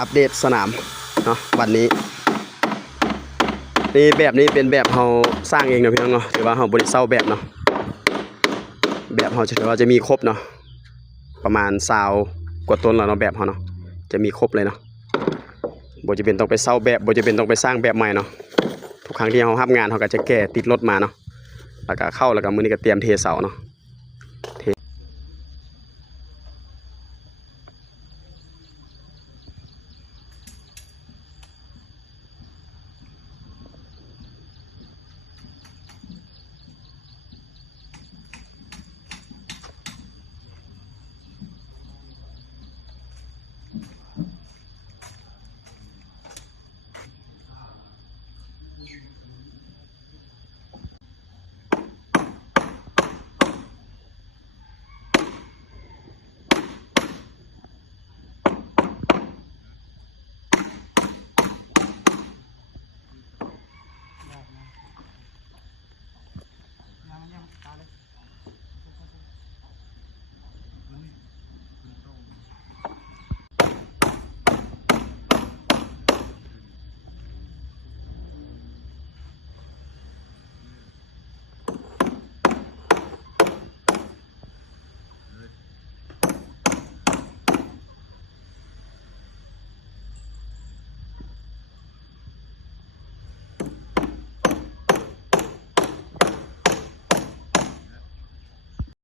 อัปเดตสนามเนาะวันนี้นี่แบบนี้เป็นแบบเราสร้างเองเนาะพี่น้องเนาะถือว่าเราบริเซาแบบเนาะแบบเราถือว่าจะมีครบเนาะประมาณ20 กว่าต้นแล้วเนาะแบบเราเนาะจะมีครบเลยเนาะบ่จะเป็นต้องไปเซาแบบบ่จะเป็นต้องไปสร้างแบบใหม่เนาะทุกครั้งที่เรารับงานเราก็จะแก้ติดรถมาเนาะแล้วก็เข้าแล้วก็มื้อนี้ก็เตรียมเทเสาเนาะ